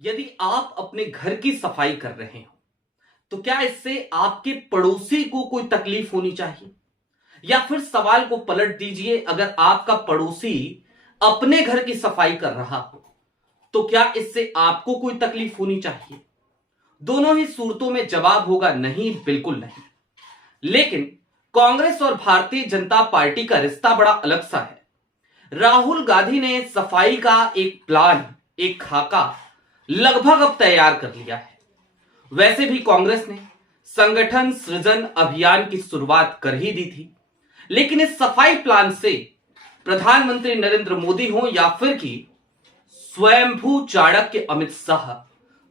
यदि आप अपने घर की सफाई कर रहे हो तो क्या इससे आपके पड़ोसी को कोई तकलीफ होनी चाहिए? या फिर सवाल को पलट दीजिए, अगर आपका पड़ोसी अपने घर की सफाई कर रहा हो तो क्या इससे आपको कोई तकलीफ होनी चाहिए? दोनों ही सूरतों में जवाब होगा नहीं, बिल्कुल नहीं। लेकिन कांग्रेस और भारतीय जनता पार्टी का रिश्ता बड़ा अलग सा है। राहुल गांधी ने सफाई का एक प्लान, एक खाका लगभग अब तैयार कर लिया है। वैसे भी कांग्रेस ने संगठन सृजन अभियान की शुरुआत कर ही दी थी, लेकिन इस सफाई प्लान से प्रधानमंत्री नरेंद्र मोदी हो या फिर कि स्वयंभू चाणक्य अमित शाह,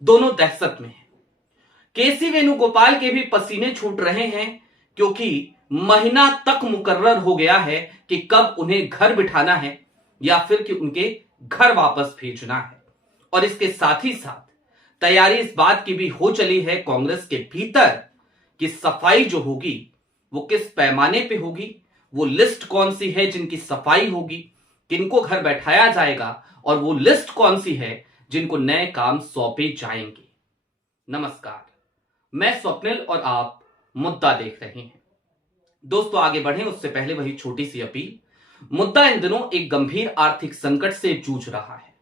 दोनों दहशत में हैं। केसी वेणुगोपाल के भी पसीने छूट रहे हैं, क्योंकि महीना तक मुकर्रर हो गया है कि कब उन्हें घर बिठाना है या फिर कि उनके घर वापस भेजना है। और इसके साथ ही साथ तैयारी इस बात की भी हो चली है कांग्रेस के भीतर कि सफाई जो होगी वो किस पैमाने पे होगी, वो लिस्ट कौन सी है जिनकी सफाई होगी, किनको घर बैठाया जाएगा, और वो लिस्ट कौन सी है जिनको नए काम सौंपे जाएंगे। नमस्कार, मैं स्वप्निल और आप मुद्दा देख रहे हैं। दोस्तों, आगे बढ़े उससे पहले वही छोटी सी अपील। मुद्दा इन दिनों एक गंभीर आर्थिक संकट से जूझ रहा है।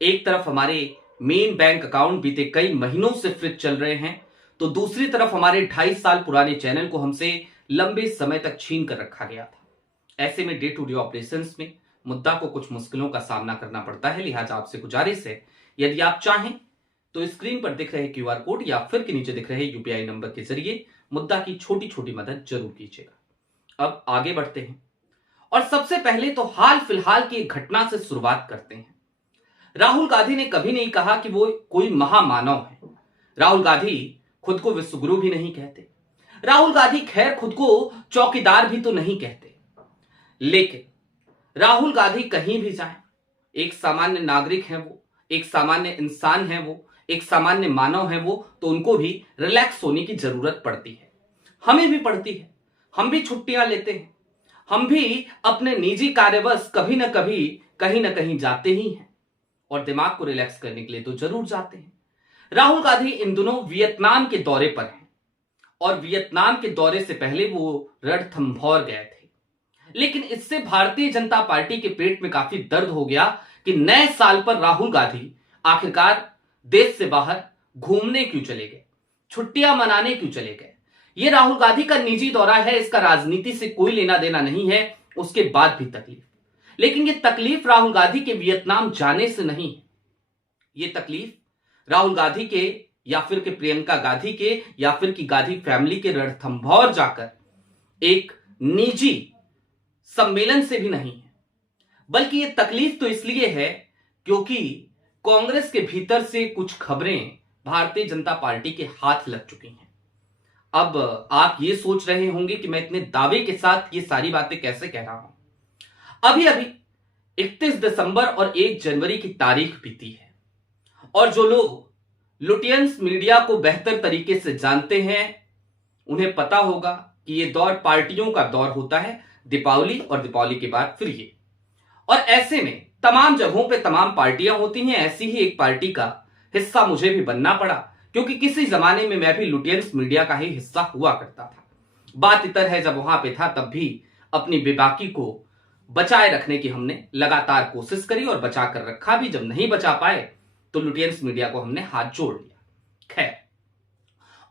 एक तरफ हमारे मेन बैंक अकाउंट बीते कई महीनों से फ्रीज चल रहे हैं, तो दूसरी तरफ हमारे 2.5 साल पुराने चैनल को हमसे लंबे समय तक छीन कर रखा गया था। ऐसे में डे टू डे ऑपरेशंस में मुद्दा को कुछ मुश्किलों का सामना करना पड़ता है। लिहाजा आपसे गुजारिश है, यदि आप चाहें तो स्क्रीन पर दिख रहे क्यूआर कोड या फिर के नीचे दिख रहे यूपीआई नंबर के जरिए मुद्दा की छोटी छोटी मदद जरूर कीजिएगा। अब आगे बढ़ते हैं और सबसे पहले तो हाल फिलहाल की एक घटना से शुरुआत करते हैं। राहुल गांधी ने कभी नहीं कहा कि वो कोई महामानव है। राहुल गांधी खुद को विश्वगुरु भी नहीं कहते। राहुल गांधी खैर खुद को चौकीदार भी तो नहीं कहते। लेकिन राहुल गांधी कहीं भी जाए, एक सामान्य नागरिक है वो, एक सामान्य इंसान है वो, एक सामान्य मानव है वो, तो उनको भी रिलैक्स होने की जरूरत पड़ती है। हमें भी पड़ती है। हम भी छुट्टियां लेते हैं। हम भी अपने निजी कार्यवश कभी ना कभी कहीं ना कहीं जाते ही हैं और दिमाग को रिलैक्स करने के लिए तो जरूर जाते हैं। राहुल गांधी इन दिनों वियतनाम के दौरे पर हैं और वियतनाम के दौरे से पहले वो रणथंभौर गए थे। लेकिन इससे भारतीय जनता पार्टी के पेट में काफी दर्द हो गया कि नए साल पर राहुल गांधी आखिरकार देश से बाहर घूमने क्यों चले गए, छुट्टियां मनाने क्यों चले गए। ये राहुल गांधी का निजी दौरा है, इसका राजनीति से कोई लेना देना नहीं है। उसके बाद भी तकलीफ, लेकिन ये तकलीफ राहुल गांधी के वियतनाम जाने से नहीं है। ये तकलीफ राहुल गांधी के या फिर के प्रियंका गांधी के या फिर की गांधी फैमिली के रणथंभौर जाकर एक निजी सम्मेलन से भी नहीं है, बल्कि ये तकलीफ तो इसलिए है क्योंकि कांग्रेस के भीतर से कुछ खबरें भारतीय जनता पार्टी के हाथ लग चुकी हैं। अब आप ये सोच रहे होंगे कि मैं इतने दावे के साथ ये सारी बातें कैसे कह रहा हूं। अभी अभी 31 दिसंबर और 1 जनवरी की तारीख बीती है और जो लोग लुटियंस मीडिया को बेहतर तरीके से जानते हैं उन्हें पता होगा कि ये दौर पार्टियों का दौर होता है, दीपावली और दीपावली के बाद फिर ये। और ऐसे में तमाम जगहों पे तमाम पार्टियां होती हैं। ऐसी ही एक पार्टी का हिस्सा मुझे भी बनना पड़ा, क्योंकि किसी जमाने में मैं भी लुटियंस मीडिया का ही हिस्सा हुआ करता था। बात इतर है, जब वहां पे था तब भी अपनी बेबाकी को बचाए रखने की हमने लगातार कोशिश करी और बचा कर रखा भी। जब नहीं बचा पाए तो लुटियंस मीडिया को हमने हाथ जोड़ लिया। खैर,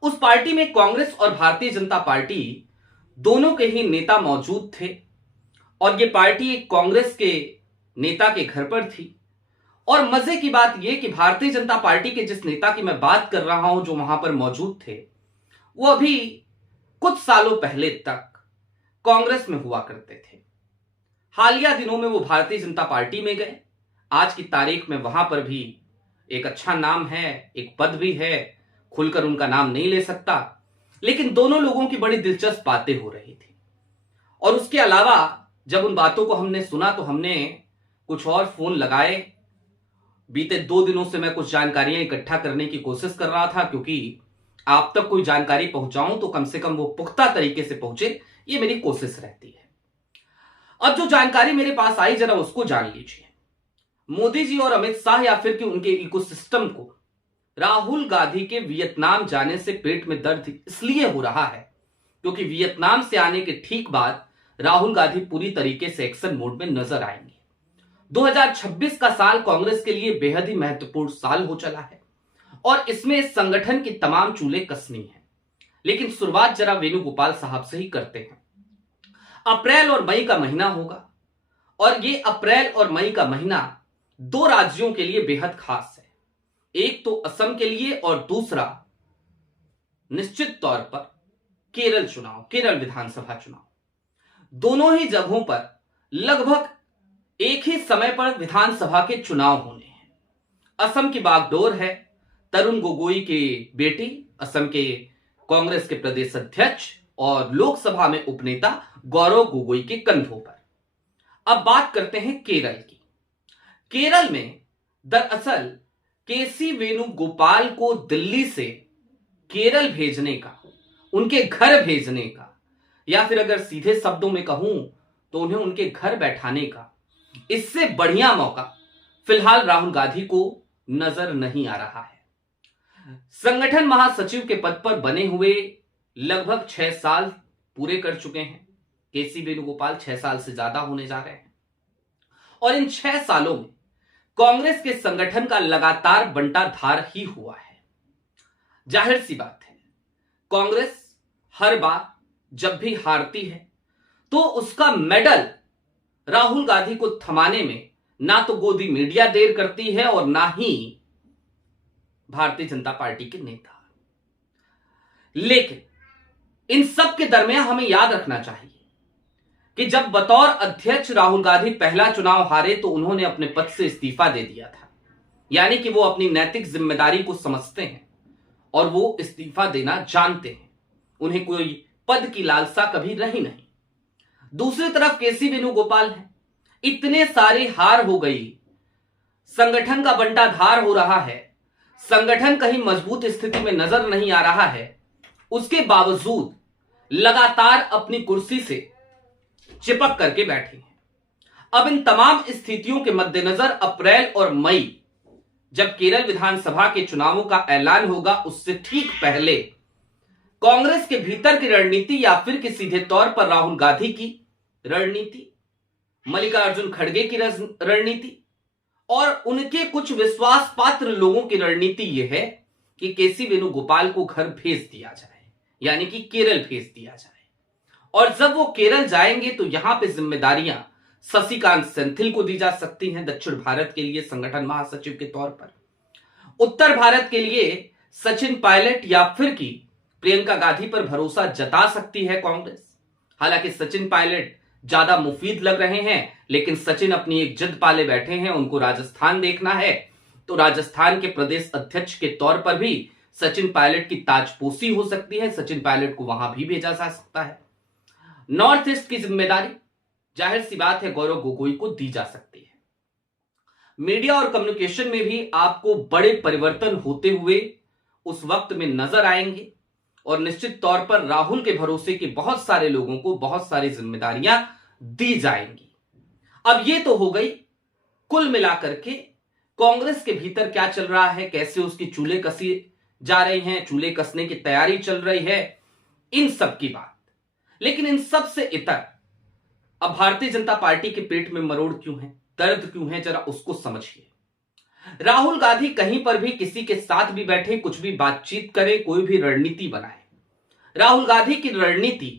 उस पार्टी में कांग्रेस और भारतीय जनता पार्टी दोनों के ही नेता मौजूद थे और ये पार्टी एक कांग्रेस के नेता के घर पर थी। और मजे की बात यह कि भारतीय जनता पार्टी के जिस नेता की मैं बात कर रहा हूं जो वहां पर मौजूद थे, वो अभी कुछ सालों पहले तक कांग्रेस में हुआ करते थे। हालिया दिनों में वो भारतीय जनता पार्टी में गए। आज की तारीख में वहां पर भी एक अच्छा नाम है, एक पद भी है, खुलकर उनका नाम नहीं ले सकता, लेकिन दोनों लोगों की बड़ी दिलचस्प बातें हो रही थी। और उसके अलावा जब उन बातों को हमने सुना तो हमने कुछ और फोन लगाए। बीते 2 दिनों से मैं कुछ जानकारियां इकट्ठा करने की कोशिश कर रहा था, क्योंकि आप तक कोई जानकारी पहुंचाऊं तो कम से कम वो पुख्ता तरीके से पहुंचे, ये मेरी कोशिश रहती है। अब जो जानकारी मेरे पास आई, जरा उसको जान लीजिए। मोदी जी और अमित शाह या फिर कि उनके इकोसिस्टम को राहुल गांधी के वियतनाम जाने से पेट में दर्द इसलिए हो रहा है क्योंकि वियतनाम से आने के ठीक बाद राहुल गांधी पूरी तरीके से एक्शन मोड में नजर आएंगे। 2026 का साल कांग्रेस के लिए बेहद ही महत्वपूर्ण साल हो चला है और इसमें इस संगठन की तमाम चूल्हे कसनी है। लेकिन शुरुआत जरा वेणुगोपाल साहब से ही करते हैं। अप्रैल और मई का महीना होगा और ये अप्रैल और मई का महीना दो राज्यों के लिए बेहद खास है। एक तो असम के लिए और दूसरा निश्चित तौर पर केरल चुनाव, केरल विधानसभा चुनाव। दोनों ही जगहों पर लगभग एक ही समय पर विधानसभा के चुनाव होने हैं। असम की बागडोर है तरुण गोगोई के बेटी, असम के कांग्रेस के प्रदेश अध्यक्ष और लोकसभा में उपनेता गौरव गोगोई के कंधों पर। अब बात करते हैं केरल की। केरल में दरअसल केसी वेणुगोपाल को दिल्ली से केरल भेजने का, उनके घर भेजने का, या फिर अगर सीधे शब्दों में कहूं तो उन्हें उनके घर बैठाने का इससे बढ़िया मौका फिलहाल राहुल गांधी को नजर नहीं आ रहा है। संगठन महासचिव के पद पर बने हुए लगभग 6 साल पूरे कर चुके हैं केसी वेणुगोपाल, 6 साल से ज्यादा होने जा रहे हैं और इन 6 सालों में कांग्रेस के संगठन का लगातार बंटाधार ही हुआ है। जाहिर सी बात है, कांग्रेस हर बार जब भी हारती है तो उसका मेडल राहुल गांधी को थमाने में ना तो गोदी मीडिया देर करती है और ना ही भारतीय जनता पार्टी के नेता। लेकिन इन सब के दरमियान हमें याद रखना चाहिए कि जब बतौर अध्यक्ष राहुल गांधी पहला चुनाव हारे तो उन्होंने अपने पद से इस्तीफा दे दिया था। यानी कि वो अपनी नैतिक जिम्मेदारी को समझते हैं और वो इस्तीफा देना जानते हैं। उन्हें कोई पद की लालसा कभी रही नहीं। दूसरी तरफ केसी वेणुगोपाल है, इतने सारे हार हो गई, संगठन का बंटाधार हो रहा है, संगठन कहीं मजबूत स्थिति में नजर नहीं आ रहा है, उसके बावजूद लगातार अपनी कुर्सी से चिपक करके बैठे हैं। अब इन तमाम स्थितियों के मद्देनजर अप्रैल और मई जब केरल विधानसभा के चुनावों का ऐलान होगा उससे ठीक पहले कांग्रेस के भीतर की रणनीति या फिर कि सीधे तौर पर राहुल गांधी की रणनीति, मल्लिकार्जुन खड़गे की रणनीति और उनके कुछ विश्वास पात्र लोगों की रणनीति यह है कि केसी वेणुगोपाल को घर भेज दिया जाए, यानी कि केरल भेज दिया जाए। और जब वो केरल जाएंगे तो यहां पे जिम्मेदारियां शशिकांत सेंथिल को दी जा सकती हैं दक्षिण भारत के लिए संगठन महासचिव के तौर पर। उत्तर भारत के लिए सचिन पायलट या फिर कि प्रियंका गांधी पर भरोसा जता सकती है कांग्रेस। हालांकि सचिन पायलट ज्यादा मुफीद लग रहे हैं, लेकिन सचिन अपनी एक जिद पाले बैठे हैं, उनको राजस्थान देखना है। तो राजस्थान के प्रदेश अध्यक्ष के तौर पर भी सचिन पायलट की ताजपोशी हो सकती है, सचिन पायलट को वहां भी भेजा जा सकता है। नॉर्थ ईस्ट की जिम्मेदारी जाहिर सी बात है गौरव गोगोई को दी जा सकती है। मीडिया और कम्युनिकेशन में भी आपको बड़े परिवर्तन होते हुए उस वक्त में नजर आएंगे और निश्चित तौर पर राहुल के भरोसे के बहुत सारे लोगों को बहुत सारी जिम्मेदारियां दी जाएंगी। अब ये तो हो गई कुल मिलाकर के कांग्रेस के भीतर क्या चल रहा है, कैसे उसकी चूल्हे कसी जा रही हैं, चूल्हे कसने की तैयारी चल रही है, इन सब की बात। लेकिन इन सब से इतर अब भारतीय जनता पार्टी के पेट में मरोड़ क्यों है, दर्द क्यों है, जरा उसको समझिए। राहुल गांधी कहीं पर भी किसी के साथ भी बैठे, कुछ भी बातचीत करे, कोई भी रणनीति बनाए, राहुल गांधी की रणनीति,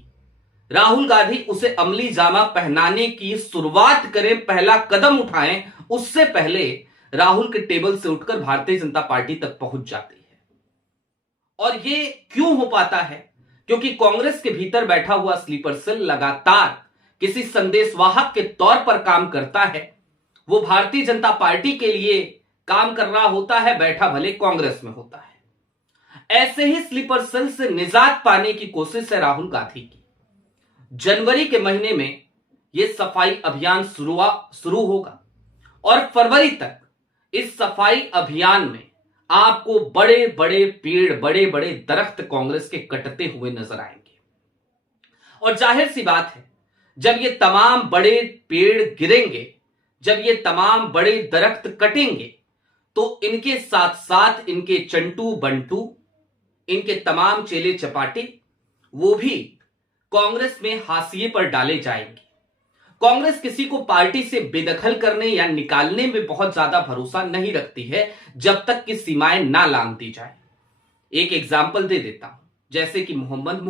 राहुल गांधी उसे अमली जामा पहनाने की शुरुआत करें, पहला कदम उठाएं, उससे पहले राहुल के टेबल से उठकर भारतीय जनता पार्टी तक पहुंच जाती है। और ये क्यों हो पाता है? क्योंकि कांग्रेस के भीतर बैठा हुआ स्लीपर सेल लगातार किसी संदेशवाहक के तौर पर काम करता है। वो भारतीय जनता पार्टी के लिए काम कर रहा होता है, बैठा भले कांग्रेस में होता है। ऐसे ही स्लीपर सेल से निजात पाने की कोशिश है राहुल गांधी की। जनवरी के महीने में यह सफाई अभियान शुरू होगा और फरवरी तक इस सफाई अभियान में आपको बड़े बड़े पेड़, बड़े बड़े दरख्त कांग्रेस के कटते हुए नजर आएंगे। और जाहिर सी बात है, जब ये तमाम बड़े पेड़ गिरेंगे जब ये तमाम बड़े दरख्त कटेंगे तो इनके साथ साथ इनके चंटू बंटू, इनके तमाम चेले चपाटे, वो भी कांग्रेस में हाशिए पर डाले जाएंगे। कांग्रेस किसी को पार्टी से बेदखल करने या निकालने में बहुत ज्यादा भरोसा नहीं रखती है जब तक कि सीमाएं ना लांघ दी जाए। एक एग्जाम्पल दे देता हूं, जैसे कि मोहम्मद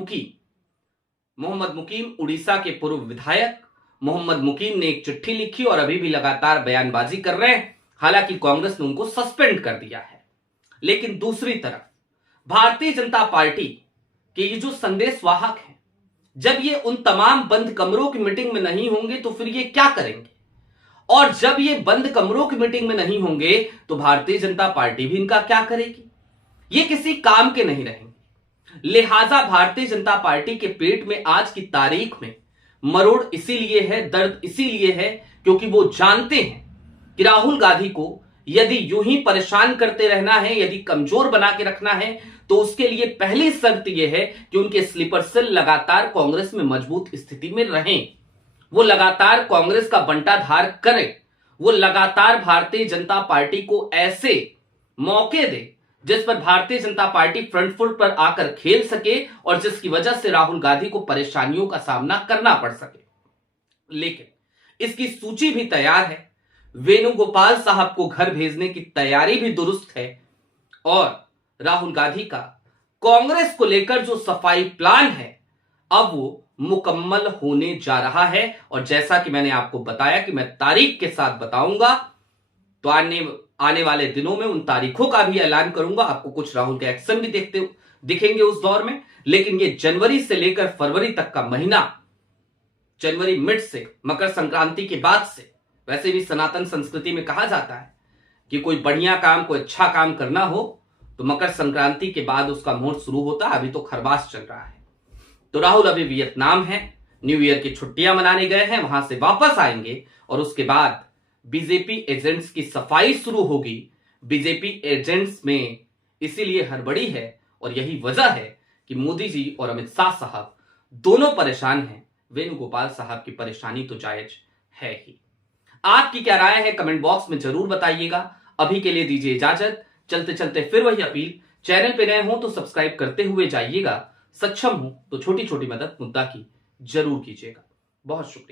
मुकीम उड़ीसा के पूर्व विधायक मोहम्मद मुकीम ने एक चिट्ठी लिखी और अभी भी लगातार बयानबाजी कर रहे हैं। हालांकि कांग्रेस ने उनको सस्पेंड कर दिया है। लेकिन दूसरी तरफ भारतीय जनता पार्टी के ये जो संदेश वाहक हैं, जब ये उन तमाम बंद कमरों की मीटिंग में नहीं होंगे तो फिर ये क्या करेंगे? और जब ये बंद कमरों की मीटिंग में नहीं होंगे तो भारतीय जनता पार्टी भी इनका क्या करेगी? ये किसी काम के नहीं रहेंगे। लिहाजा भारतीय जनता पार्टी के पेट में आज की तारीख में मरोड़ इसीलिए है, दर्द इसीलिए है क्योंकि वो जानते हैं कि राहुल गांधी को यदि यूं ही परेशान करते रहना है, यदि कमजोर बना के रखना है, तो उसके लिए पहली शर्त यह है कि उनके स्लीपर सेल लगातार कांग्रेस में मजबूत स्थिति में रहें, वो लगातार कांग्रेस का बंटाधार करें, वो लगातार भारतीय जनता पार्टी को ऐसे मौके दे जिस पर Bharatiya Janata party front foot पर आकर खेल सके और जिसकी वजह से राहुल गांधी को परेशानियों का सामना करना पड़ सके। लेकिन इसकी सूची भी तैयार है, वेणुगोपाल साहब को घर भेजने की तैयारी भी दुरुस्त है और राहुल गांधी का कांग्रेस को लेकर जो सफाई प्लान है अब वो मुकम्मल होने जा रहा है। और जैसा कि मैंने आपको बताया कि मैं तारीख के साथ बताऊंगा, तो आने वाले दिनों में उन तारीखों का भी ऐलान करूंगा। आपको कुछ राहुल के एक्शन भी दिखेंगे उस दौर में। लेकिन ये जनवरी से लेकर फरवरी तक का महीना, जनवरी मिड से मकर संक्रांति के बाद से, वैसे भी सनातन संस्कृति में कहा जाता है कि कोई बढ़िया काम, कोई अच्छा काम करना हो तो मकर संक्रांति के बाद उसका मुहूर्त शुरू होता है। अभी तो खरबास चल रहा है। तो राहुल अभी वियतनाम है, न्यू ईयर की छुट्टियां मनाने गए हैं, वहां से वापस आएंगे और उसके बाद बीजेपी एजेंट्स की सफाई शुरू होगी। बीजेपी एजेंट्स में इसीलिए हड़बड़ी है और यही वजह है कि मोदी जी और अमित शाह साहब दोनों परेशान हैं। वेणुगोपाल साहब की परेशानी तो जायज है ही। आपकी क्या राय है कमेंट बॉक्स में जरूर बताइएगा। अभी के लिए दीजिए इजाजत। चलते चलते फिर वही अपील, चैनल पे नए हो तो सब्सक्राइब करते हुए जाइएगा, सक्षम हो तो छोटी छोटी मदद मुद्दा की जरूर कीजिएगा। बहुत शुक्रिया।